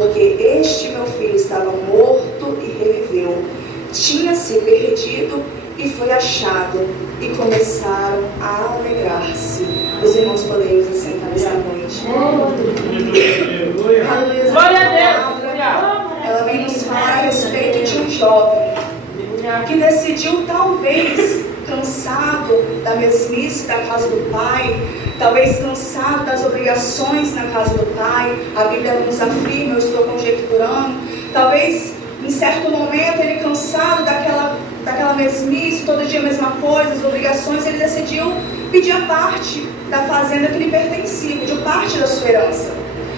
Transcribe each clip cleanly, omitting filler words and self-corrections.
porque este meu filho estava morto e reviveu, tinha se perdido e foi achado, e começaram a alegrar-se. Os irmãos podem nos assentar nesta noite. Aleluia. Glória a Deus. Ela vem nos falar a respeito de um jovem que decidiu, talvez cansado da mesmice da casa do pai, talvez cansado das obrigações na casa do pai. A Bíblia nos afirma, eu estou conjecturando, talvez em certo momento ele cansado daquela mesmice, todo dia a mesma coisa, as obrigações, ele decidiu pedir a parte da fazenda que lhe pertencia, pediu parte da sua herança.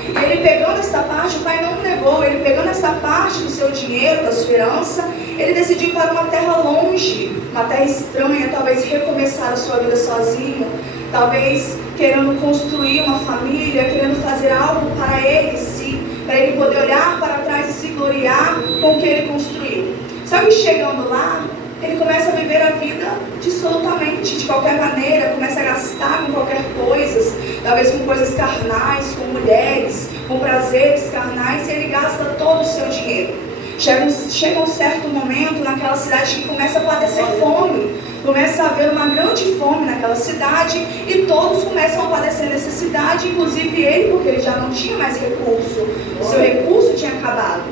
E ele pegando esta parte, o pai não negou, ele pegando esta parte do seu dinheiro, da sua herança, ele decidiu ir para uma terra longe, uma terra estranha, talvez recomeçar a sua vida sozinho, talvez querendo construir uma família, querendo fazer algo para ele, sim, para ele poder olhar para trás e se gloriar com o que ele construiu. Só que chegando lá, ele começa a viver a vida dissolutamente, de qualquer maneira, começa a gastar com qualquer coisa, talvez com coisas carnais, com mulheres, com prazeres carnais, e ele gasta todo o seu dinheiro. Chega um certo momento naquela cidade que começa a padecer fome, começa a haver uma grande fome naquela cidade, e todos começam a padecer necessidade, inclusive ele, porque ele já não tinha mais recurso, o seu recurso tinha acabado.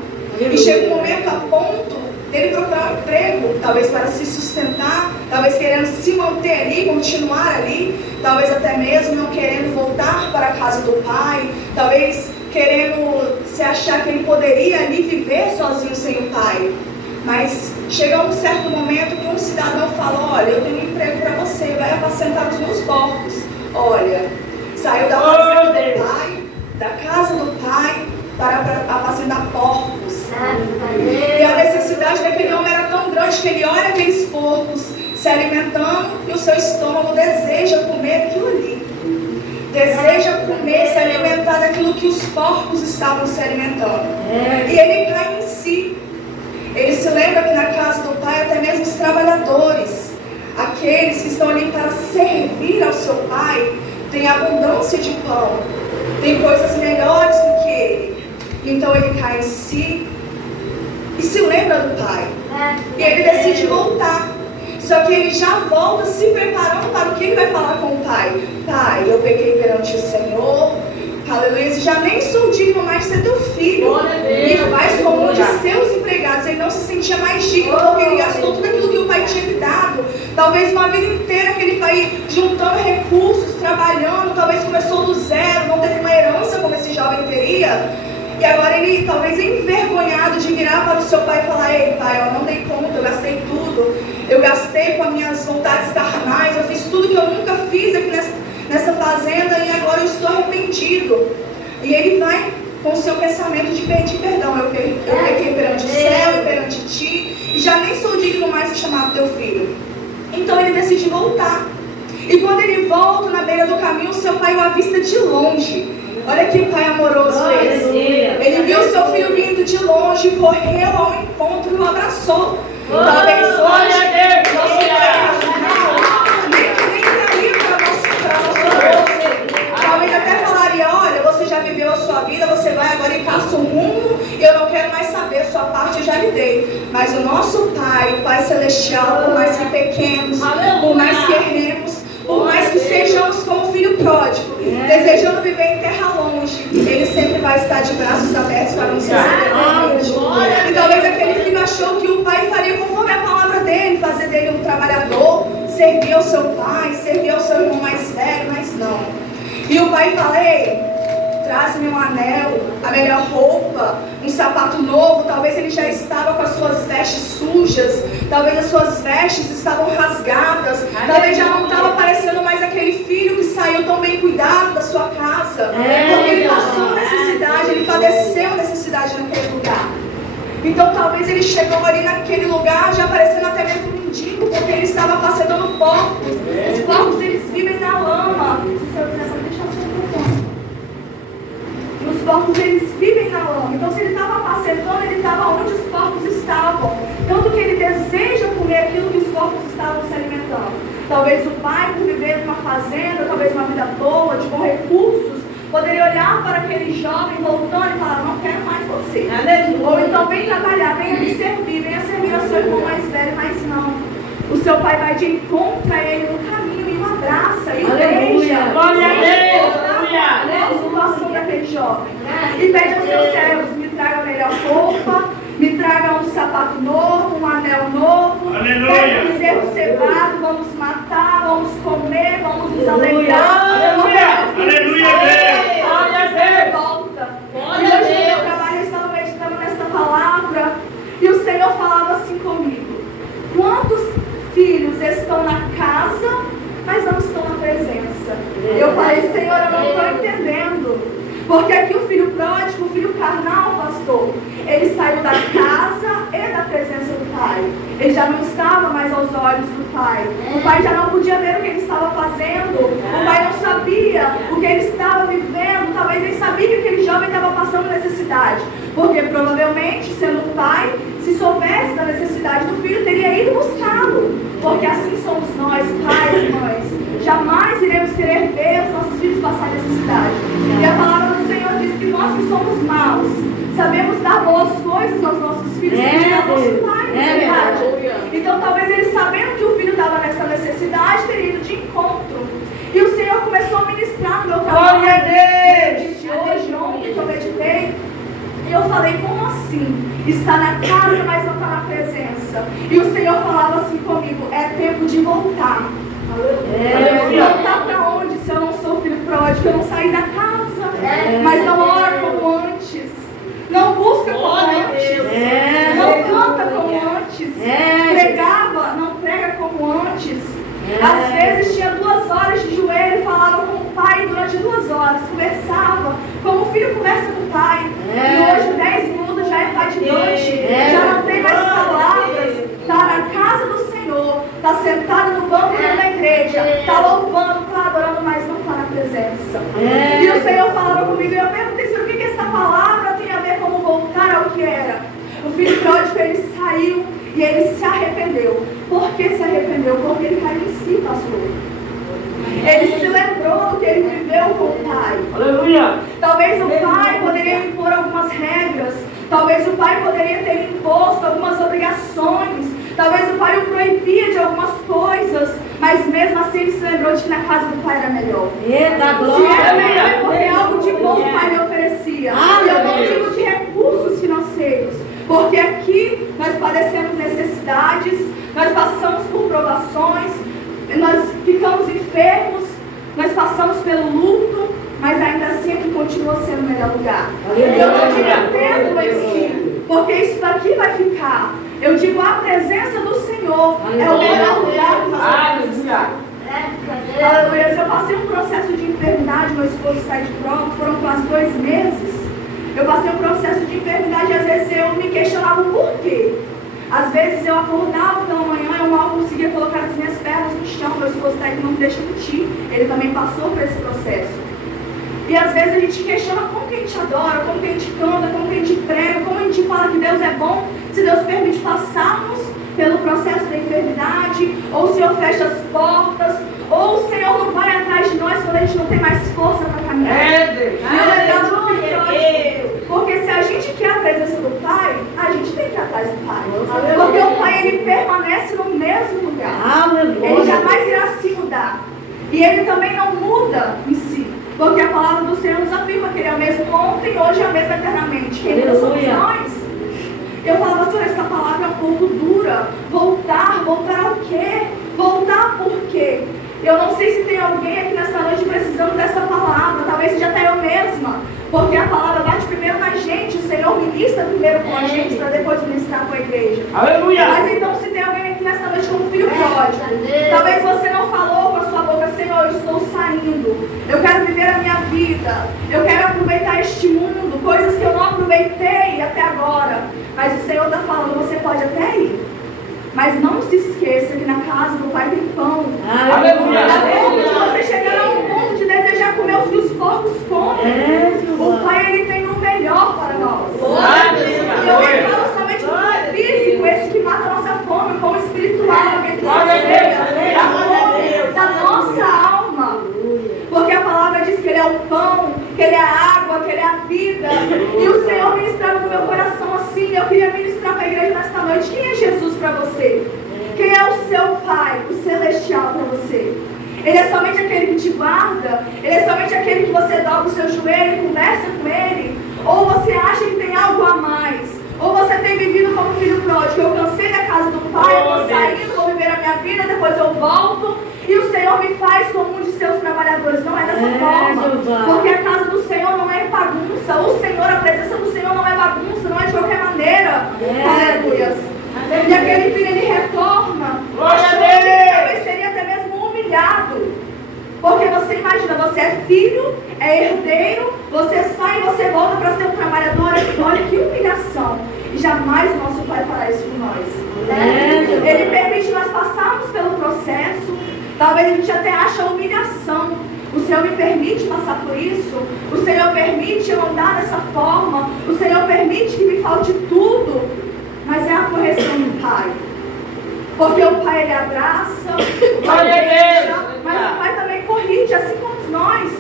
E chega um momento a ponto dele procurar um emprego, talvez para se sustentar, talvez querendo se manter ali, continuar ali, talvez até mesmo não querendo voltar para a casa do pai, talvez querendo se achar que ele poderia ali viver sozinho sem o pai. Mas chega um certo momento que um cidadão fala: olha, eu tenho um emprego para você, vai apacentar os meus porcos. Olha, saiu da fazenda do pai, da casa do pai, para apacentar porcos. E a necessidade daquele homem era tão grande que ele olha aqueles porcos se alimentando e o seu estômago deseja comer aquilo ali. Deseja comer, se alimentar daquilo que os porcos estavam se alimentando. E ele cai em si. Ele se lembra que na casa do pai, até mesmo os trabalhadores, aqueles que estão ali para servir ao seu pai, têm abundância de pão, tem coisas melhores do que ele. Então ele cai em si e se lembra do pai. E ele decide voltar. Só que ele já volta se preparando para o que ele vai falar com o pai. Pai, eu pequei perante o Senhor, aleluia, já nem sou digno mais de ser teu filho. E faz como um de seus empregados. Ele não se sentia mais digno, porque ele gastou tudo aquilo que o pai tinha lhe dado. Talvez uma vida inteira aquele pai juntando recursos, trabalhando, talvez começou do zero, não teve uma herança como esse jovem teria. E agora ele, talvez envergonhado, de virar para o seu pai e falar: ei pai, eu não dei conta, eu gastei tudo. Eu gastei com as minhas vontades carnais, eu fiz tudo que eu nunca fiz aqui nessa fazenda, e agora eu estou arrependido. E ele vai com o seu pensamento de pedir perdão. Eu pequei perante o céu e perante ti, e já nem sou digno mais de chamar teu filho. Então ele decide voltar. E quando ele volta, na beira do caminho, seu pai o avista de longe. Olha que pai amoroso esse. Ele viu seu filho vindo de longe, correu ao encontro e o abraçou. Talvez hoje nosso nem daria para nosso rosto. Talvez até falaria: olha, você já viveu a sua vida, você vai agora e caça o mundo, e eu não quero mais saber, sua parte eu já lhe dei. Mas o nosso Pai, o Pai Celestial, por mais que pequemos, por mais que erremos, por mais que sejamos como o filho pródigo, desejando viver em terra longe, ele sempre vai estar de braços abertos para nos receber. E talvez aquele filho achou que o pai faria conforme a palavra dele, fazer dele um trabalhador, servir ao seu pai, servir ao seu irmão mais velho, mas não. E o pai fala: ei, traz-me um anel, a melhor roupa, um sapato novo. Talvez ele já estava com as suas vestes sujas, talvez as suas vestes estavam rasgadas, talvez já não estava parecendo mais aquele filho que saiu tão bem cuidado da sua casa, porque ele passou necessidade, ele padeceu necessidade naquele lugar. Então talvez ele chegou ali naquele lugar já parecendo até mesmo um mendigo, porque ele estava apacentando porcos. Os porcos, eles vivem na lama. Os porcos, eles vivem na lama. Então se ele estava apacentando, ele estava onde os porcos estavam. Tanto que ele deseja comer aquilo que os porcos estavam se alimentando. Talvez o pai, por viver numa fazenda, talvez uma vida boa, de bons recursos, poderia olhar para aquele jovem voltando e falar: não quero mais você. vem trabalhar, venha me servir, venha servir a seu irmão mais velho, mas não. O seu pai vai de encontro a ele no caminho e o abraça, e beija. Glória a Deus! A situação daquele jovem. E pede aos seus servos, me traga a melhor roupa, me traga um sapato novo, um anel novo. Pega um bezerro cevado, vamos matar, vamos comer, vamos nos alegrar. Aleluia! Glória a Deus! Volta. E hoje no meu trabalho eu estava meditando nesta palavra e o Senhor falava assim comigo: quantos filhos estão na casa, mas não estão na presença? Eu falei: Senhor, eu não estou entendendo. Porque aqui o filho pródigo, o filho carnal, pastor, ele saiu da casa e da presença do pai. Ele já não estava mais aos olhos do pai. O pai já não podia ver o que ele estava fazendo. O pai não sabia o que ele estava vivendo. Talvez nem sabia que aquele jovem estava passando necessidade. Porque provavelmente, sendo pai, se soubesse da necessidade do filho, teria ido buscá-lo. Porque assim somos nós, pais e mães. Jamais iremos querer ver os nossos filhos passar necessidade. E a palavra do Senhor diz que nós que somos maus, sabemos dar boas coisas aos nossos filhos, porque é nosso pai, não é verdade? Então talvez ele, sabendo que o filho estava nessa necessidade, teria ido de encontro. E o Senhor começou a ministrar no meu trabalho. Glória a Deus! Hoje, ontem que eu meditei, e eu falei: como assim? Está na casa, mas não está na presença. E o Senhor falava assim comigo: é tempo de voltar. Voltar para onde? Se eu não sou filho pródigo, eu não saí da casa, mas não ora como antes, não busca como antes, não canta como antes, pregava, não prega como antes. Às vezes tinha 2 horas de joelho e falava com o pai durante 2 horas, conversava como o filho conversa com o pai. E hoje 10 minutos já é fatigante, já não tem mais palavras. Está na casa do Senhor, está sentado no banco da igreja, está louvando, está adorando, mas não está na presença. E o Senhor falava comigo e eu perguntei: o que essa palavra tem a ver com voltar ao que era? O filho pródigo, ele saiu e ele se arrependeu. Por que se arrependeu? Porque ele caiu em si, pastor. Ele se lembrou do que ele viveu com o pai. Aleluia! Talvez o pai poderia impor algumas regras. Talvez o pai poderia ter imposto algumas obrigações. Talvez o pai o proibia de algumas coisas. Mas mesmo assim ele se lembrou de que na casa do pai era melhor. Eita, Se era melhor glória! porque algo de bom o pai lhe oferecia. E eu não digo de recursos financeiros. Porque aqui nós padecemos necessidades, nós passamos por provações, nós ficamos enfermos, nós passamos pelo luto, mas ainda assim aqui continua sendo o melhor lugar. Eu não digo templo em si, porque isso daqui vai ficar. Eu digo a presença do Senhor é o melhor lugar que nós podemos estar. Aleluia. Eu passei um processo de enfermidade, meu esposo sai de prova, foram quase 2 meses. Eu passei um processo de enfermidade e às vezes eu me questionava o porquê. Às vezes eu acordava pela manhã e eu mal conseguia colocar as minhas pernas no chão. Meu esposo está aí que não me deixa mentir. Ele também passou por esse processo. E às vezes a gente questiona como que a gente adora, como que a gente canta, como que a gente prega, como a gente fala que Deus é bom, se Deus permite passarmos pelo processo da enfermidade, ou o Senhor fecha as portas, ou o Senhor não vai atrás de nós quando a gente não tem mais força para caminhar. Porque se a gente quer a presença do Pai, a gente tem que ir atrás do Pai. Porque o Pai, ele permanece no mesmo lugar. Ele jamais irá se mudar. E ele também não muda em si. Porque a palavra do Senhor nos afirma que ele é o mesmo ontem, hoje é o mesmo eternamente. Quem não somos nós? Eu falava: Senhor, essa palavra é um pouco dura. Voltar ao quê? Voltar por quê? Eu não sei se tem alguém aqui nesta noite precisando dessa palavra. Talvez seja até eu mesma. Porque a palavra bate primeiro na gente. O Senhor ministra primeiro com a gente para depois ministrar com a igreja. Aleluia! Mas então, se tem alguém aqui nesta noite como filho pródigo, talvez você não falou com a sua boca: Senhor, eu estou saindo, eu quero viver a minha vida, eu quero aproveitar este mundo, coisas que eu não aproveitei até agora. Mas o Senhor está falando: você pode até ir, mas não se esqueça que na casa do Pai tem pão. Aleluia! A ponto de você chegar a um ponto de desejar comer os que os porcos comem. O Pai, ele tem o melhor para nós. E eu nem falo somente do pão físico, esse que mata a nossa fome, o pão espiritual, aquele que sacia a fome da nossa alma. Porque a palavra diz que ele é o pão, que ele é a água, que ele é a vida. E o Senhor ministrava no meu coração assim. Eu queria Ele é somente aquele que te guarda? Ele é somente aquele que você dobra o seu joelho e conversa com ele? Ou você acha que tem algo a mais? Ou você tem vivido como filho pródigo? Eu cansei da casa do pai, eu vou saindo, vou viver a minha vida, depois eu volto e o Senhor me faz como um de seus trabalhadores. Não é dessa forma, porque a casa do Senhor não é bagunça. O Senhor, a presença do Senhor não é bagunça, não é de qualquer maneira. Aleluia. E aquele filho, ele retorna, talvez seria até mesmo humilhado. Porque você imagina, você é filho, é herdeiro, você sai e você volta para ser um trabalhador. Olha que humilhação. E jamais nosso Pai fará isso com nós. Ele permite nós passarmos pelo processo. Talvez a gente até ache a humilhação. O Senhor me permite passar por isso. O Senhor permite eu andar dessa forma. O Senhor permite que me falte tudo. Mas é a correção do Pai. Porque o Pai, ele abraça, o Pai deixa, mas o Pai também corrige, assim como nós.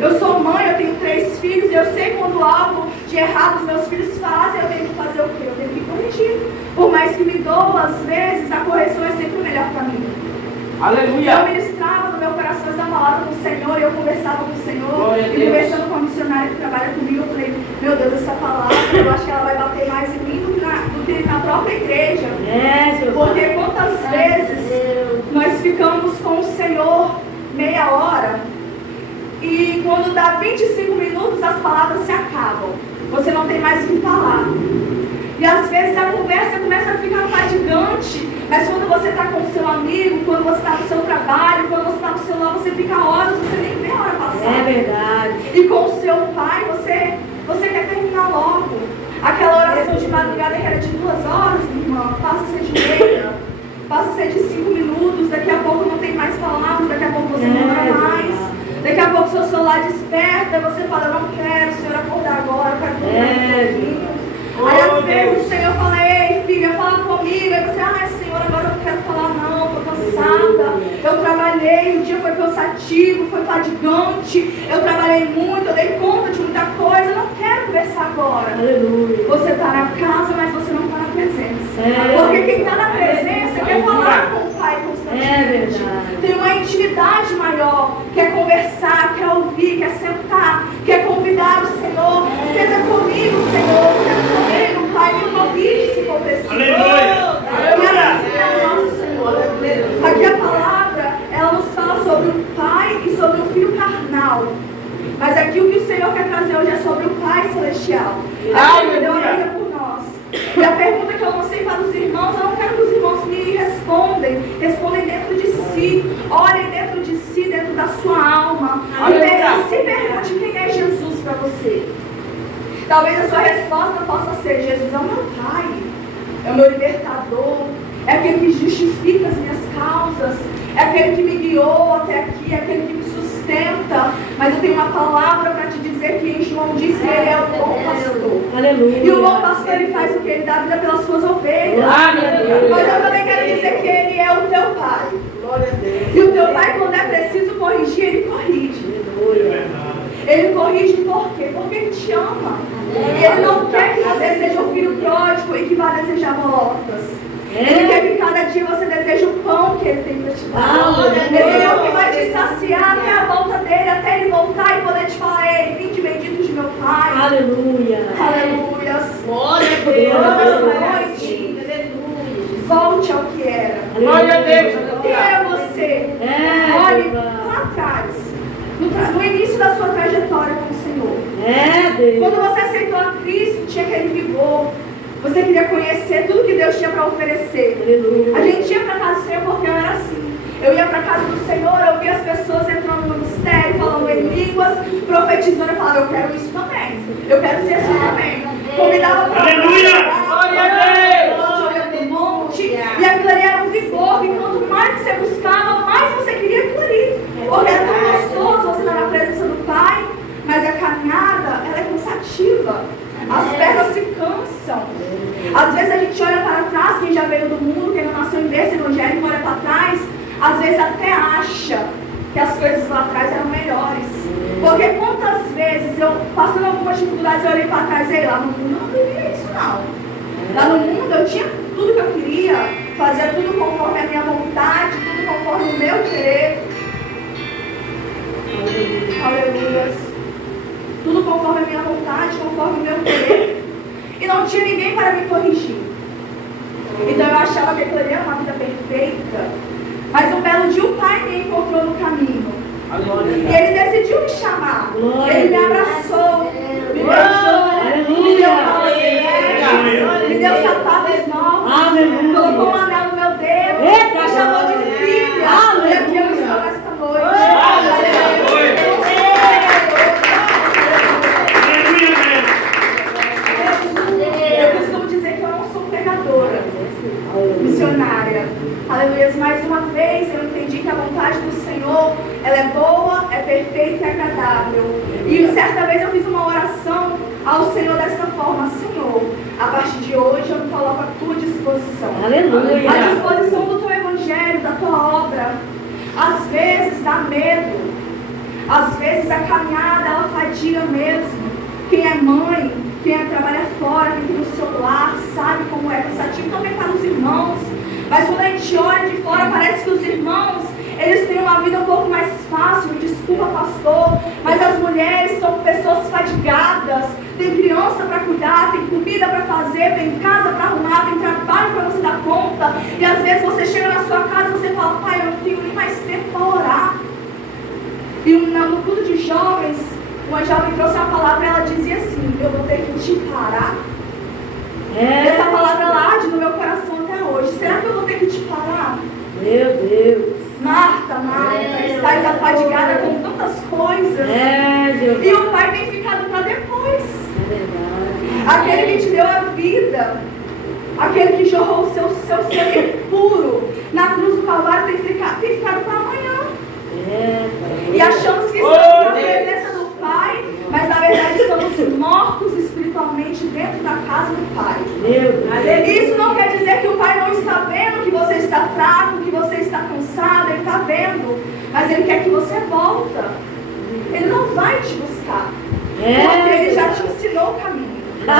Eu sou mãe, eu tenho 3 filhos, e eu sei quando algo de errado os meus filhos fazem, eu tenho que fazer o quê? Eu tenho que corrigir. Por mais que me doa, às vezes, a correção é sempre o melhor para mim. Aleluia. Eu ministrava no meu coração essa palavra com o Senhor, e eu conversava com o Senhor, e conversando com a missionária que trabalha comigo, eu falei, meu Deus, essa palavra, eu acho que ela vai bater mais em mim do que na própria igreja. Porque quantas vezes nós ficamos com o Senhor meia hora, e quando dá 25 minutos as palavras se acabam, você não tem mais o que falar. E às vezes a conversa começa a ficar fadigante, mas quando você está com o seu amigo, quando você está no seu trabalho, quando você está no celular, você fica horas, você nem vê a hora passar. É verdade. E com o seu pai, você quer terminar logo. Aquela oração de madrugada que era de 2 horas, minha irmã, passa a ser de meia, passa a ser de 5 minutos, daqui a pouco não tem mais palavras, daqui a pouco você não ora mais. Daqui a pouco seu celular desperta, você fala, eu não quero, Senhor, acordar agora, eu quero acordar comigo. Aí às vezes o Senhor fala, ei filha, fala comigo. Aí você, ai Senhor, agora eu não quero falar não, estou cansada. Eu trabalhei, o dia foi cansativo, foi fadigante. Eu trabalhei muito, eu dei conta de muita coisa, eu não quero conversar agora. Aleluia. Você está na casa, mas você não está na presença. Porque quem está na presença quer falar com o Pai constantemente. É verdade. Tem uma intimidade maior, quer conversar, quer ouvir, quer sentar, quer convidar o Senhor. Senta comigo, Senhor, senta comigo, Pai, me corrige se for preciso. Aleluia. E assim é o nosso Senhor. Aqui a palavra, ela nos fala sobre o Pai e sobre o Filho carnal. Mas aqui o que o Senhor quer trazer hoje é sobre o Pai celestial. Ele deu a vida por nós. E a pergunta que eu lancei para os irmãos, eu não quero que os irmãos me respondem dentro de si, olhem dentro de si, dentro da sua alma, e se pergunte quem é Jesus para você. Talvez a sua resposta possa ser, Jesus é o meu Pai, é o meu libertador, é aquele que justifica as minhas causas, é aquele que me guiou até aqui, é aquele que me sustenta. Mas eu tenho uma palavra para te dizer que em João diz que ele é o bom pastor. Aleluia. E o bom pastor, ele faz o que? Ele dá a vida pelas suas ovelhas. Mas eu também quero dizer que ele é o teu Pai. E o teu Pai, quando é preciso corrigir, ele corrige. Ele corrige por quê? Porque ele te ama. E ele não quer que você seja um filho pródigo e que vá desejar bolotas. Ele quer que cada dia você deseje o pão que ele tem para te dar. Esse é o que vai te saciar até a volta dele, até ele voltar e poder te falar, ei, vinde bendito de meu Pai. Aleluia. Aleluia. Glória a Deus. Noite. Volte ao que era. Glória a Deus. Quem era você? Olhe lá atrás. No início da sua trajetória com o Senhor. Deus. Quando você aceitou a Cristo, tinha aquele vigor. Você queria conhecer tudo que Deus tinha para oferecer. Aleluia. A gente ia para casa do Senhor porque eu era assim. Eu ia para casa do Senhor, eu via as pessoas entrando no mistério, falando em línguas, profetizando. Eu falava, eu quero isso também. Eu quero ser assim também. Convidava para Glória a Deus. monte. E aquilo ali era um vigor. E quanto mais você buscava, mais você queria aquilo ali. Porque era tão gostoso você estar na presença do Pai. Mas a caminhada, ela é cansativa. As pernas se cansam. Às vezes a gente olha para trás, quem já veio do mundo, quem não nasceu em berço evangélico, olha para trás, às vezes até acha que as coisas lá atrás eram melhores. Porque quantas vezes eu, passando algumas dificuldades, eu olhei para trás e lá no mundo eu não queria isso não. Lá no mundo eu tinha tudo que eu queria, fazia tudo conforme a minha vontade, tudo conforme o meu querer. Aleluia. Tudo conforme a minha vontade, conforme o meu querer. E não tinha ninguém para me corrigir. Então eu achava que aquilo ali era uma vida perfeita. Mas um belo dia o Pai me encontrou no caminho. E Ele decidiu me chamar. Ele me abraçou, me beijou, me deu palavras, me deu sapatos novos, colocou um anel no meu dedo, me chamou de filha. E aqui eu estou nesta noite. Eu costumo dizer que eu não sou pecadora, missionária. Aleluia. Mais uma vez eu entendi que a vontade do Senhor, ela é boa, é perfeita e agradável. E certa vez eu fiz uma oração ao Senhor dessa forma: Senhor, a partir de hoje eu me coloco à tua disposição. Aleluia. À disposição do teu evangelho, da tua obra. Às vezes dá medo, às vezes a caminhada ela fadiga mesmo. Quem é mãe, quem trabalha fora, quem tem o seu lar, sabe como é cansativo também para os irmãos. Mas quando a gente olha de fora, parece que os irmãos, eles têm uma vida um pouco mais fácil. Me desculpa, pastor, mas as mulheres são pessoas fadigadas. Tem criança para cuidar, tem comida para fazer, tem casa para arrumar, tem trabalho para você dar conta. E às vezes você chega na sua casa e você fala: pai, eu não tenho nem mais tempo para orar. E no culto de jovens, uma jovem trouxe uma palavra e ela dizia assim: eu vou ter que te parar. Essa palavra ela arde no meu coração até hoje. Será que eu vou ter que te parar? Meu Deus. Marta, estás afadigada com tantas coisas. E o Pai tem ficado para depois. Aquele que te deu a vida, aquele que jorrou o seu sangue puro na cruz do Calvário, tem ficado para amanhã. E achamos que estamos na presença do Pai, mas na verdade estamos mortos espiritualmente dentro da casa do Pai. Isso não quer dizer que o Pai não está vendo que você está fraco, que você está cansado. Ele está vendo, mas Ele quer que você volta. Ele não vai te buscar, porque Ele já te ensinou o caminho. Eu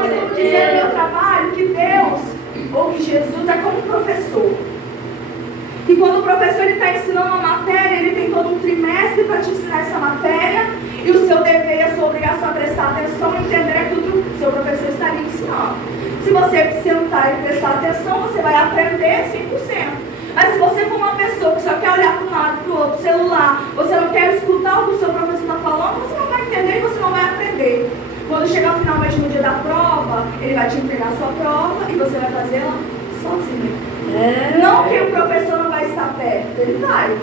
costumo dizer no meu trabalho que Deus, ou que Jesus, é como um professor. Que quando o professor está ensinando uma matéria, ele tem todo um trimestre para te ensinar essa matéria, e o seu dever e a sua obrigação é prestar atenção e entender aquilo que o seu professor está lhe ensinando. Se você sentar e prestar atenção, você vai aprender 100%. Mas se você for uma pessoa que só quer olhar para um lado, para o outro, celular, você não quer escutar o que o seu professor está falando, você não vai entender e você não vai aprender. Quando chegar finalmente no dia da prova, ele vai te entregar a sua prova e você vai fazê-la sozinho. Não que o professor não vai estar perto, ele vai,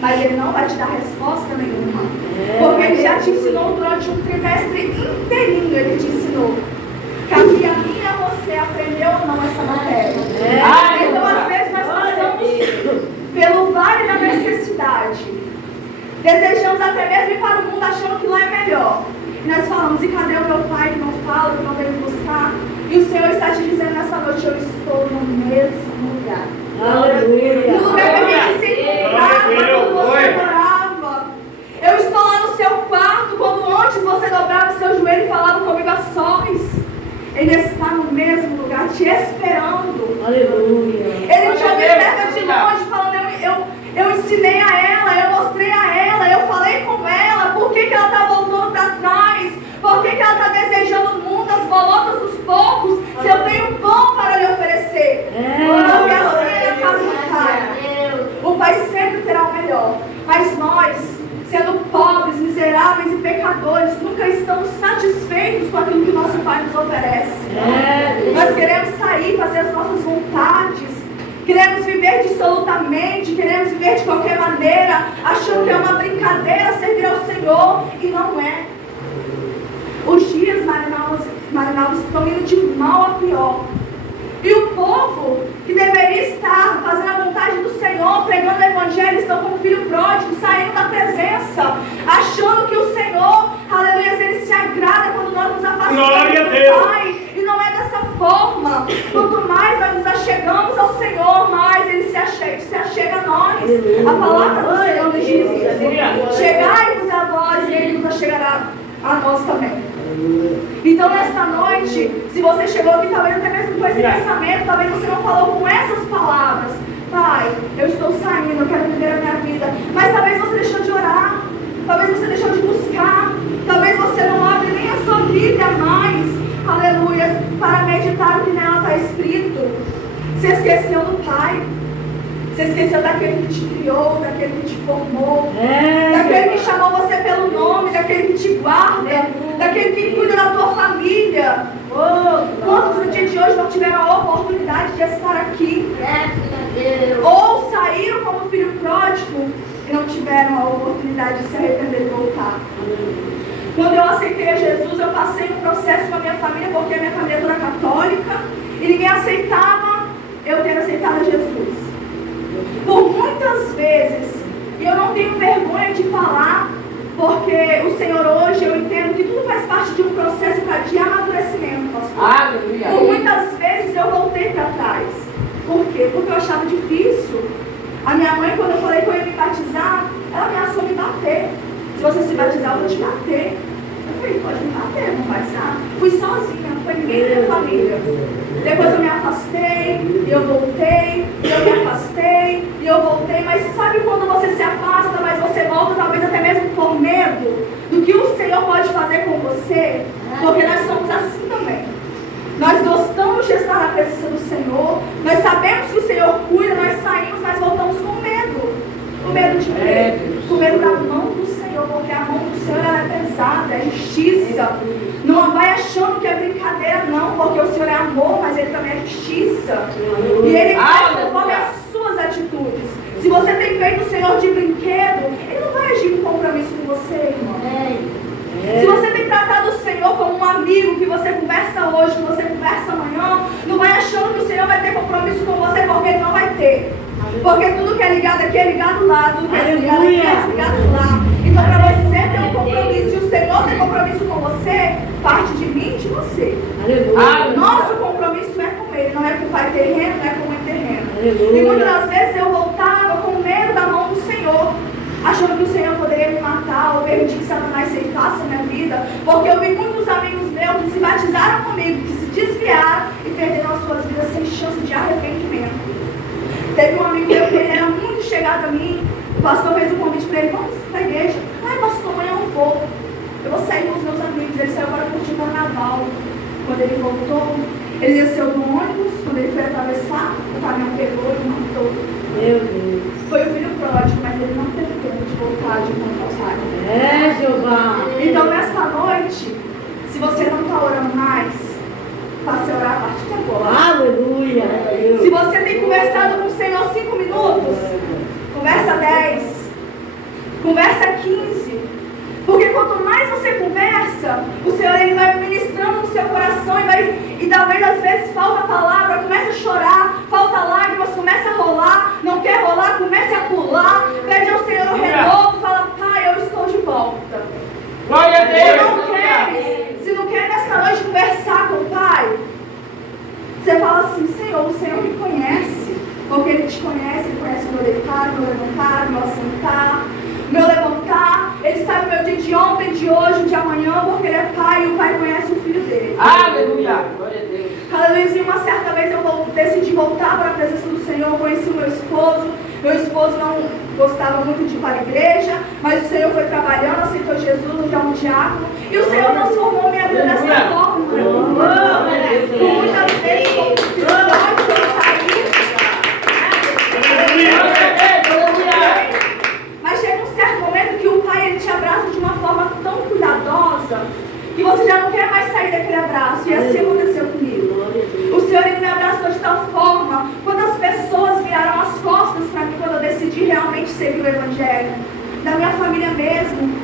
mas ele não vai te dar resposta nenhuma, porque ele já te ensinou durante um trimestre inteirinho. Ele te ensinou. Cabia a mim e a você aprender ou não essa matéria. Então às vezes nós passamos pelo vale da necessidade, desejamos até mesmo ir para o mundo achando que lá é melhor, e nós falamos: e cadê o meu pai que não fala, que não vem me buscar? E o Senhor está te dizendo nessa noite: eu estou no mesmo lugar. Aleluia. No lugar que a gente se encontrava quando você orava. Eu estou lá no seu quarto, quando antes você dobrava o seu joelho e falava comigo a sós. Ele está no mesmo lugar, te esperando. Aleluia. Ele te observa de longe, falando: eu ensinei a ela, eu mostrei a ela, eu falei com ela. Por que ela está voltando para trás? Por que ela está desejando o mundo, as bolotas dos poucos, se eu tenho pão para lhe oferecer? Porque assim é a casa do Pai. O Pai sempre terá o melhor. Mas nós, sendo pobres, miseráveis e pecadores, nunca estamos satisfeitos com aquilo que nosso Pai nos oferece. Nós queremos sair, fazer as nossas vontades. Queremos viver dissolutamente, queremos viver de qualquer maneira, achando que é uma brincadeira servir ao Senhor, e não é. Os dias marinalvos estão indo de mal a pior. E o povo que deveria estar fazendo a vontade do Senhor, pregando o Evangelho, estão como filho pródigo, saindo da presença, achando que o Senhor, aleluia, Ele se agrada quando nós nos afastamos do Pai. E não é dessa forma. Quanto mais nós nos achegamos ao Senhor, mais Ele se achega a nós. A palavra do Senhor nos diz isso: chegai-vos a vós e Ele nos achegará a nós também. Então nesta noite, se você chegou aqui talvez até mesmo com esse pensamento, talvez você não falou com essas palavras, Pai, eu estou saindo, eu quero viver a minha vida. Mas talvez você deixou de orar, talvez você deixou de buscar, talvez você não abre nem a sua Bíblia mais, aleluia, para meditar o que nela está escrito. Você esqueceu do Pai, você esqueceu daquele que te criou, daquele que te formou, daquele que chamou você pelo nome, daquele que te guarda, daquele que cuida da tua família. Quantos no dia de hoje não tiveram a oportunidade de estar aqui? Ou saíram como filho pródigo e não tiveram a oportunidade de se arrepender e voltar. Quando eu aceitei a Jesus, eu passei um processo com a minha família, porque a minha família é toda católica e ninguém aceitava eu ter aceitado a Jesus. Por muitas vezes, e eu não tenho vergonha de falar, porque o Senhor hoje, eu entendo que tudo faz parte de um processo de amadurecimento, pastor. Aleluia. Por muitas vezes eu voltei para trás. Por quê? Porque eu achava difícil. A minha mãe, quando eu falei que eu ia me batizar, ela ameaçou me bater. Se você se batizar, eu vou te bater. Eu falei, pode me bater, não vai ser. Fui sozinha, não foi ninguém da minha família. Depois eu me afastei, e eu voltei, e eu me afastei, e eu voltei. Mas sabe quando você se afasta, mas você volta, talvez até mesmo por medo do que o Senhor pode fazer com você? Porque nós somos assim também. Nós gostamos de estar na presença do Senhor, nós sabemos que o Senhor cuida, nós saímos, mas voltamos com medo. Com medo de quê? Com medo da mão do Senhor, porque a mão do Senhor é pesada, é justiça. Não vai achando que é brincadeira, não, porque o Senhor é amor, mas Ele também é justiça. E Ele faz conforme as suas atitudes. Se você tem feito o Senhor de brinquedo, Ele não vai agir com compromisso com você, irmão. Se você tem tratado o Senhor como um amigo, que você conversa hoje, que você conversa amanhã, não vai achando que o Senhor vai ter compromisso com você, porque Ele não vai ter. Porque tudo que é ligado aqui é ligado lá, tudo que é ligado aqui é ligado lá. Então, para você ter um compromisso, se o Senhor tem compromisso com você, parte de mim e de você. Aleluia. Nosso compromisso é com Ele, não é com o Pai terreno, não é com a Mãe terreno. Aleluia. E muitas das vezes eu voltava com medo da mão do Senhor, achando que o Senhor poderia me matar, ou permitir que Satanás ceifasse a minha vida, porque eu vi muitos amigos meus que se batizaram comigo, que se desviaram e perderam as suas vidas sem chance de arrependimento. Teve um amigo meu que ele era muito chegado a mim, o pastor fez um convite para ele, vamos para a igreja. Ai, pastor, amanhã eu vou sair com os meus amigos. Ele saiu para curtir o carnaval. Quando ele voltou, ele desceu do ônibus, quando ele foi atravessar, o caminhão pegou e matou. Meu Deus. Foi o filho pródigo, mas ele não teve tempo de voltar de encontrar o pai. Jeová. Então, nesta noite, se você não está orando mais, passe a orar a partir de agora. Aleluia. Se você tem conversado com o Senhor 5 minutos, conversa 10, conversa 15. Porque quanto mais você conversa, o Senhor Ele vai ministrando no seu coração e talvez às vezes falta palavra, começa a chorar, falta lágrimas, começa a rolar, não quer rolar, começa a pular, pede ao Senhor o renovo, fala, Pai, eu estou de volta. Glória a Deus. Se não quer nessa noite conversar com o Pai, você fala assim, Senhor, o Senhor me conhece, porque Ele te conhece, Ele conhece o meu deitar, meu levantar, meu assentar, meu levantar, Ele sabe o meu dia de ontem, de hoje, de amanhã, porque Ele é Pai e o Pai conhece o Filho dele. Aleluia. Glória a Deus. Aleluia. E uma certa vez eu decidi voltar para a presença do Senhor, eu conheci o meu esposo não gostava muito de ir para a igreja, mas o Senhor foi trabalhando, aceitou Jesus, já um diácono, e o Senhor transformou minha vida dessa forma. Muitas vezes, como dificuldade, eu saí. Mas chega um certo momento que o Pai Ele te abraça de uma forma tão cuidadosa que você já não quer mais sair daquele abraço. E assim aconteceu comigo. O Senhor Ele me abraçou de tal forma, quantas pessoas viraram as costas para mim quando eu decidi realmente seguir o Evangelho. Da minha família mesmo.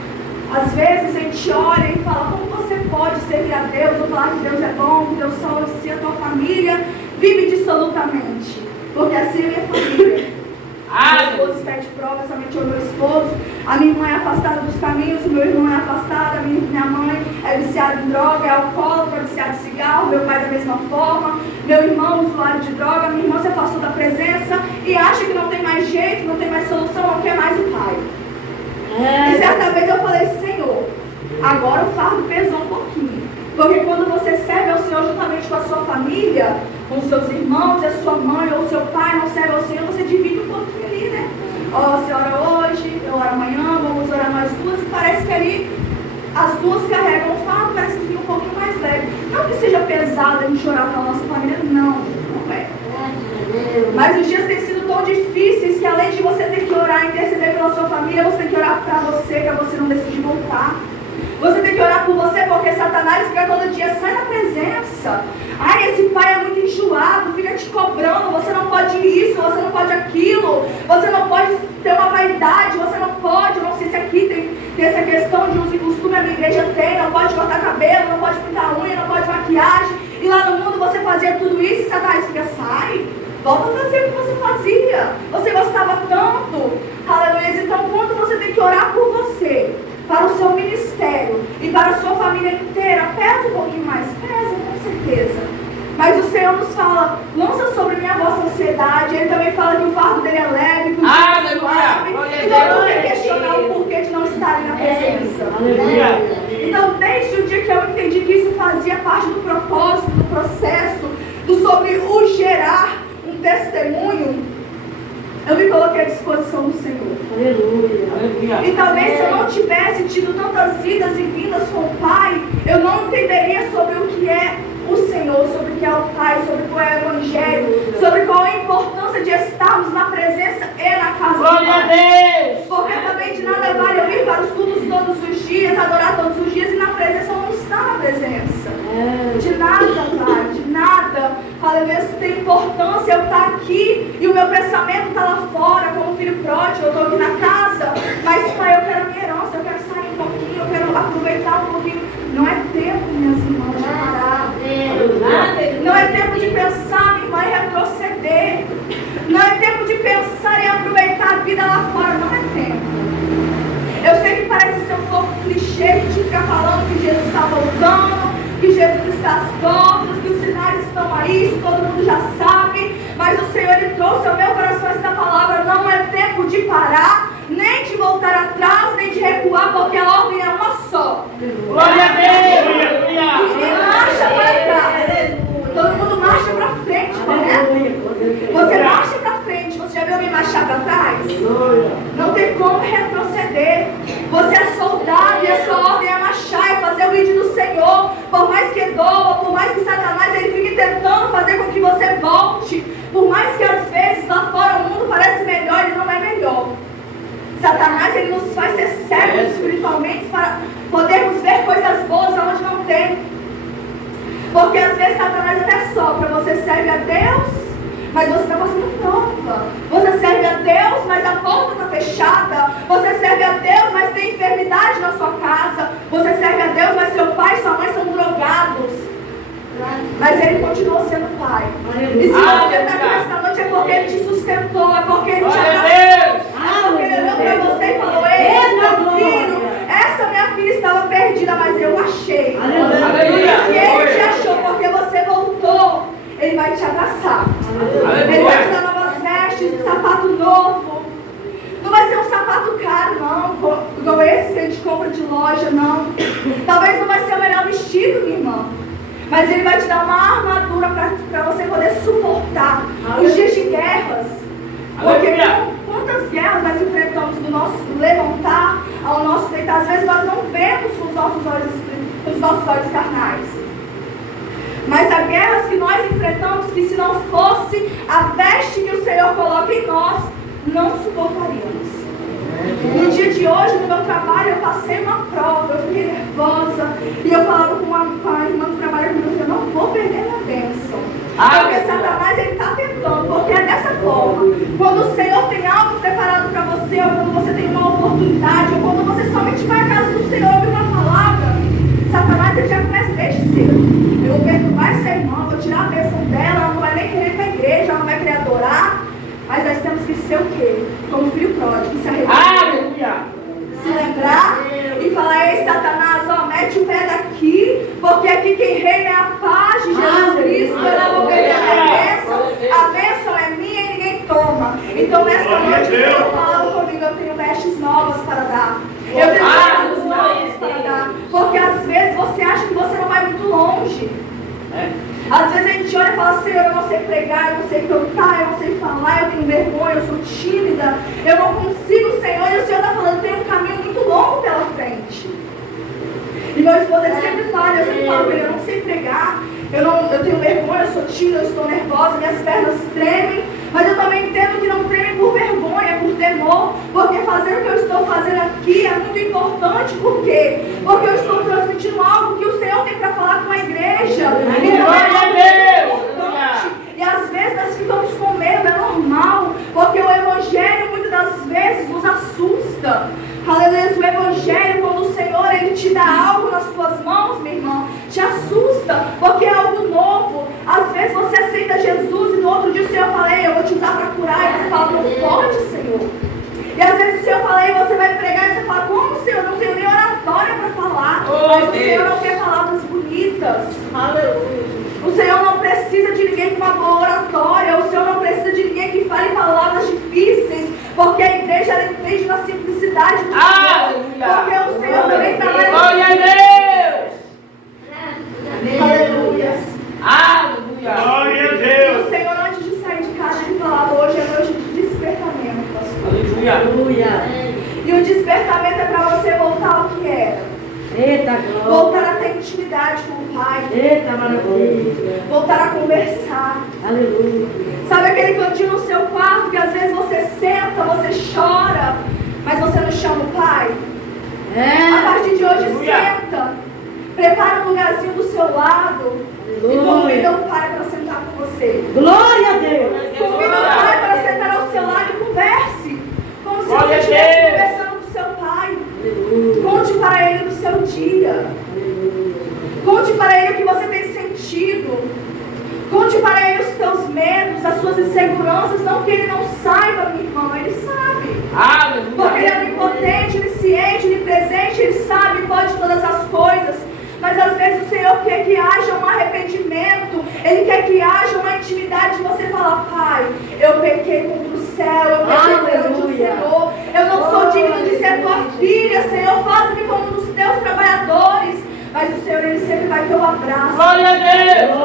Às vezes a gente olha e fala, como você pode servir a Deus, ou falar que Deus é bom, que Deus salva a tua família, vive dissolutamente. Porque assim é a minha família. Meu esposo está de prova, somente o meu esposo. A minha irmã é afastada dos caminhos, o meu irmão é afastado, a minha mãe é viciada em droga, é alcoólatra, é viciada em cigarro, meu pai da mesma forma, meu irmão usuário de droga, minha irmã se afastou da presença e acha que não tem mais jeito, não tem mais solução, não quer mais o Pai. E certa vez eu falei, Senhor, agora o fardo pesou um pouquinho. Porque quando você serve ao Senhor juntamente com a sua família, com os seus irmãos, a sua mãe ou seu pai não serve ao Senhor, você divide um pouquinho ali, né? Ó, você ora hoje, eu oro amanhã, vamos orar nós duas, e parece que ali as duas carregam o fardo, parece que fica um pouquinho mais leve. Não que seja pesado a gente orar pela nossa família, não é. Mas os dias têm sido tão difíceis que além de você ter que orar e interceder pela sua família, você tem que orar para você não decidir voltar. Você tem que orar por você porque Satanás fica todo dia, sai da presença. Ai, esse pai é muito enjoado, fica te cobrando, você não pode isso, você não pode aquilo, você não pode ter uma vaidade, você não pode, eu não sei se aqui tem essa questão de uso e costume, a minha igreja tem, não pode cortar cabelo, não pode pintar unha, não pode maquiagem, e lá no mundo você fazia tudo isso e Satanás fica, sai, volta a fazer o que você fazia, você gostava tanto, aleluia. Então quando você tem que orar por você, para o seu ministério e para a sua família inteira, pesa um pouquinho mais, pesa com certeza. Mas o Senhor nos fala, lança sobre mim a vossa ansiedade. Ele também fala que o fardo dele é leve, que o jugo é suave. Então por que questionar o porquê de não estarem na presença? Então desde o dia que eu entendi que isso fazia parte do propósito, do processo, sobre o gerar um testemunho, eu me coloquei à disposição do Senhor. Aleluia. E talvez se eu não tivesse tido tantas idas e vindas com o Pai, eu não entenderia sobre o que é o Senhor, sobre o que é o Pai, sobre qual é o Evangelho, sobre qual é a importância de estarmos na presença e na casa do Pai. Porque também de nada vale eu ir para os cultos todos os dias, adorar todos os dias e na presença ou não estar na presença. De nada vale, de nada. Aleluia, se tem importância eu estar aqui e o meu pensamento está lá fora, como filho pródigo, eu estou aqui na casa, mas Pai, eu quero a minha herança, eu quero sair um pouquinho, eu quero aproveitar um pouquinho. Não é tempo, minhas irmãs, de parar. Não é tempo de pensar, minha irmã, em retroceder. Não é tempo de pensar em aproveitar a vida lá fora, não é tempo. Eu sei que parece ser um pouco clichê a gente ficar falando que Jesus está voltando, que Jesus está às portas, que os sinais estão aí, isso todo mundo já sabe, mas o Senhor Ele trouxe ao meu coração esta palavra, não é tempo de parar, nem de voltar atrás, nem de recuar, porque a ordem é uma só. Glória a Deus! Ninguém marcha para trás, todo mundo marcha para frente, correto? Você marcha para frente, você já viu alguém marchar para trás? Não tem como retroceder. Você é soldado e a sua ordem é marchar, é fazer o vídeo do Senhor. Por mais que doa, por mais que Satanás ele fique tentando fazer com que você volte, por mais que às vezes lá fora o mundo parece melhor, ele não é melhor. Satanás ele nos faz ser cegos espiritualmente para podermos ver coisas boas onde não tem. Porque às vezes Satanás até sopra, você serve a Deus, mas você está passando prova. Você serve a Deus, mas a porta está fechada. Você serve a Deus, mas tem enfermidade na sua casa. Você serve a Deus, mas seu pai e sua mãe são drogados. Mas Ele continua sendo Pai. E se você está aqui nesta noite é porque Ele te sustentou, é porque Ele te abraçou. É porque Ele olhou para você e falou, ei, meu filho, essa minha filha estava perdida, mas eu achei. E se Ele te achou porque você voltou, Ele vai te abraçar. Ele vai te dar novas vestes, um sapato novo. Não vai ser um sapato caro, não, igual esse que a gente compra de loja, não. Talvez não vai ser o melhor vestido, minha irmã. Mas Ele vai te dar uma armadura para você poder suportar os dias de guerras. Porque quantas guerras nós enfrentamos do nosso levantar ao nosso deitar? Às vezes nós não vemos com os nossos olhos carnais. Mas há guerras que nós enfrentamos que se não fosse a veste que o Senhor coloca em nós, não suportaríamos. No dia de hoje, no meu trabalho, eu passei uma prova, eu fiquei nervosa. E eu falava com a irmã que trabalha comigo, eu não vou perder minha bênção. Porque Satanás, ele está tentando, porque é dessa forma. Quando o Senhor tem algo preparado para você, ou quando você tem uma oportunidade, ou quando você somente vai à casa do Senhor e ouve uma palavra, Satanás, ele já começa desde cedo. Eu vou perturbar essa irmã, vou tirar a bênção dela, ela não vai nem querer ir para a igreja, ela não vai querer adorar. Mas nós temos que ser o quê? Como filho pródigo, se arrepender, se lembrar e falar, ei Satanás, ó, mete o pé daqui, porque aqui quem reina é a paz de Jesus Cristo, eu não vou perder a bênção é minha e ninguém toma. Então nesta noite o Senhor falando comigo, eu tenho vestes novas para dar. Eu tenho vestes novas para dar. Porque às vezes você acha que você não vai muito longe. Às vezes a gente olha e fala, Senhor, eu não sei pregar, eu não sei cantar, eu não sei falar, eu tenho vergonha, eu sou tímida, eu não consigo, Senhor. E o Senhor está falando, tem um caminho muito longo pela frente. E meu esposo, ele sempre fala, eu sempre falo com ele, eu não sei pregar, eu tenho vergonha, eu sou tímida, eu estou nervosa, minhas pernas tremem. Mas eu também entendo que não tremem por vergonha, por temor, porque fazer o que eu estou fazendo aqui é muito importante. Por quê? Porque eu estou transmitindo algo que o Senhor tem para falar com a igreja. E às vezes nós ficamos com medo, é normal, porque o Evangelho muitas das vezes nos assusta. Aleluia, o Evangelho, quando o Senhor ele te dá algo nas suas mãos, minha irmã, te assusta, porque é algo novo. Às vezes você aceita Jesus e no outro dia o Senhor fala, eu vou te usar para curar, e você fala, não pode, Senhor. E às vezes o Senhor fala, você vai pregar, e você fala, como, Senhor? Eu não tenho nem oratória para falar. Mas o Senhor não quer palavras bonitas. Aleluia. O Senhor não precisa de ninguém com uma boa oratória. O Senhor não precisa de ninguém que fale palavras difíceis. Porque a igreja ela entende na simplicidade do Senhor. Porque o Senhor também trabalha. Glória a Deus! Aleluia. Aleluia! Glória a Deus! O Senhor, antes de sair de casa, ele falava, hoje é noite de despertamento, pastor. Aleluia! E o despertamento é para você voltar ao que era. Eita, glória. Voltar a ter intimidade com o Pai. Eita, maravilha. Voltar a conversar. Aleluia. Sabe aquele cantinho no seu quarto que às vezes você senta, você chora, mas você não chama o Pai? A partir de hoje, senta. Prepara um lugarzinho do seu lado. E convida o Pai para sentar com você. Glória a Deus. Convida o Pai para sentar ao seu lado e converse. Como se você estivesse conversando com seu Pai. Conte para Ele do seu dia. Conte para Ele o que você tem sentido. Conte para Ele os seus medos, as suas inseguranças. Não que Ele não saiba, minha irmã, Ele sabe. Porque Ele é onipotente, onisciente, onipresente, Ele sabe, pode todas as coisas. Mas às vezes o Senhor quer que haja um arrependimento. Ele quer que haja uma intimidade de você falar, Pai, eu pequei contra o céu, eu pequei perante o Senhor. Eu não sou digno de ser tua filha, Senhor, faça-me como um dos teus trabalhadores. Mas o Senhor, Ele sempre vai ter o abraço. Glória a Deus!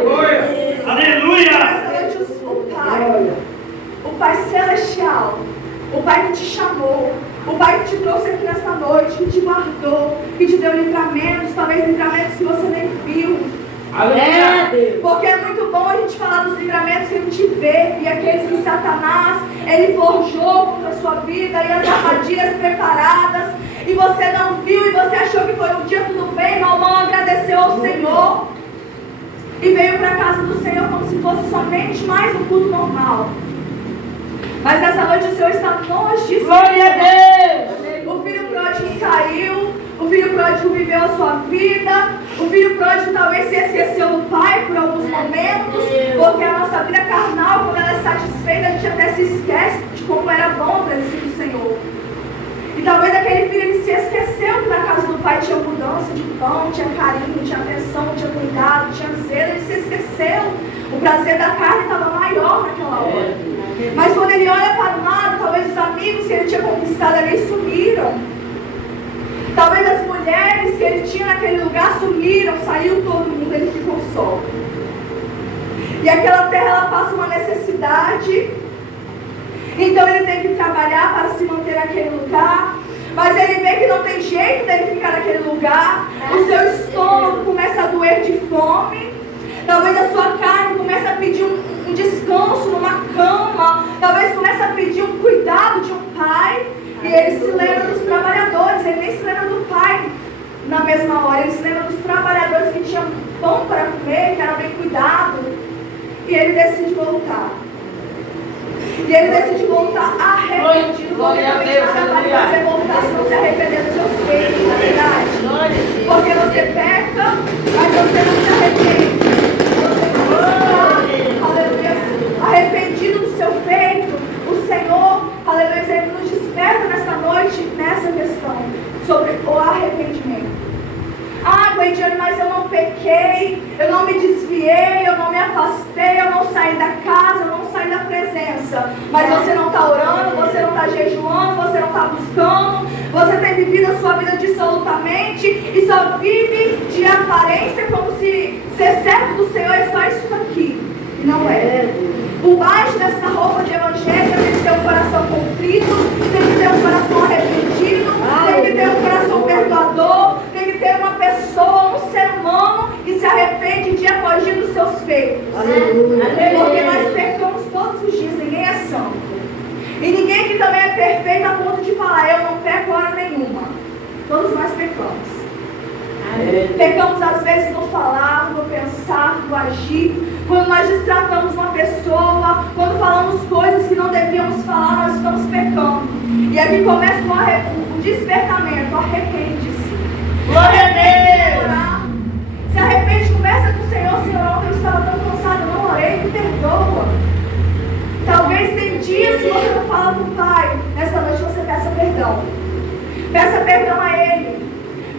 Glória! Aleluia! Nessa noite o Pai Celestial, o Pai que te chamou, o Pai que te trouxe aqui nessa noite, que te guardou, que te deu livramentos, talvez livramentos que você nem viu. Aleluia! Porque é muito bom a gente falar dos livramentos que a gente vê e aqueles que Satanás, ele forjou contra a sua vida e as armadilhas preparadas e você não viu e você achou que foi um dia tudo bem, não agradeceu ao Senhor e veio para a casa do Senhor como se fosse somente mais um culto normal. Mas nessa noite o Senhor está longe disso. Glória a Deus! O filho pródigo saiu, o filho pródigo viveu a sua vida, o filho pródigo talvez se esqueceu do Pai por alguns momentos, porque a nossa vida carnal, quando ela é satisfeita, a gente até se esquece de como era bom a presença do Senhor. E talvez aquele filho ele se esqueceu que na casa do Pai tinha mudança de pão, tinha carinho, tinha atenção, tinha cuidado, tinha zelo, ele se esqueceu. O prazer da carne estava maior naquela hora. Mas quando ele olha para o lado, talvez os amigos que ele tinha conquistado ali sumiram. Talvez as mulheres que ele tinha naquele lugar sumiram, saiu todo mundo, ele ficou só. E aquela terra ela passa uma necessidade. Então ele tem que trabalhar para se manter naquele lugar. Mas ele vê que não tem jeito dele ficar naquele lugar. O seu estômago começa a doer de fome. Talvez a sua carne comece a pedir um descanso numa cama. Talvez comece a pedir um cuidado de um pai. E ele se lembra dos trabalhadores. Ele nem se lembra do pai na mesma hora. Ele se lembra dos trabalhadores que tinham pão para comer, que eram bem cuidados. E ele decide voltar. E ele decide voltar arrependido. Porque não tem nada para você voltar se não se arrepender dos seus feitos, na verdade. Porque você peca, mas você não se arrepende. Aleluia, arrependido do seu feito, o Senhor, aleluia, Ele nos desperta nessa noite, nessa questão, sobre o arrependimento. Gleidiane, mas eu não pequei, eu não me desviei, eu não me afastei, eu não saí da casa, eu não saí da presença. Mas você não está orando, você não está jejuando, você não está buscando, você tem vivido a sua vida dissolutamente e só vive de aparência como se você evangelho do Senhor é só isso aqui. E não é. Por baixo dessa roupa de evangelho, tem que ter um coração contrito, tem que ter um coração arrependido, tem que ter um coração perdoador, tem que ter uma pessoa, um ser humano que se arrepende dia após dia dos seus feitos. Porque nós pecamos todos os dias, ninguém é santo. E ninguém aqui também é perfeito a ponto de falar, eu não peco hora nenhuma. Todos nós pecamos. Pecamos às vezes no falar, no pensar, no agir. Quando nós destratamos uma pessoa, quando falamos coisas que não devíamos falar, nós estamos pecando. E aqui começa o despertamento, arrepende-se. Glória a Deus! Orar. Se arrepende, conversa com o Senhor. Senhor, ontem eu estava tão cansado, eu não orei, me perdoa. Talvez tem dias que você não fala com o Pai. Nessa noite você peça perdão. Peça perdão a Ele.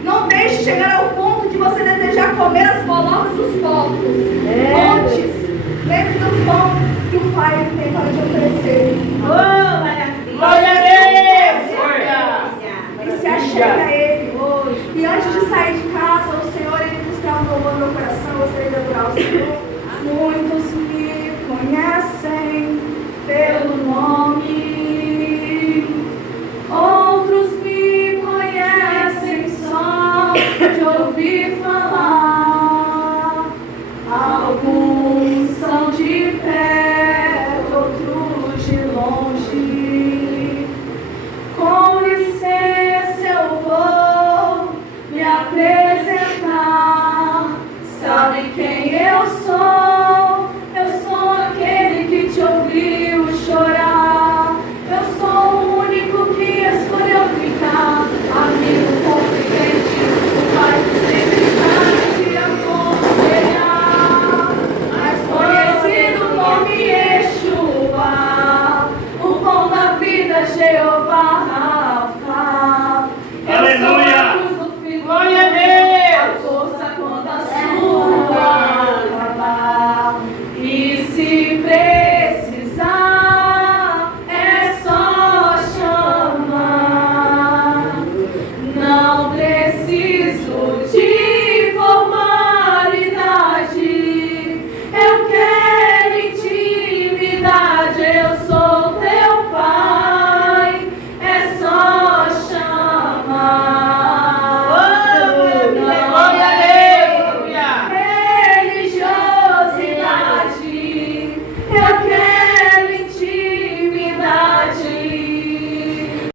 Não deixe chegar ao ponto de você desejar comer as bolachas dos povos. Antes, lembre do pão que o Pai tem para te oferecer. Glória a Deus! E se achegue a Ele. E antes de sair de casa, o Senhor, Ele nos dá um louvor no meu coração. Eu gostaria de adorar o Senhor. Muitos me conhecem.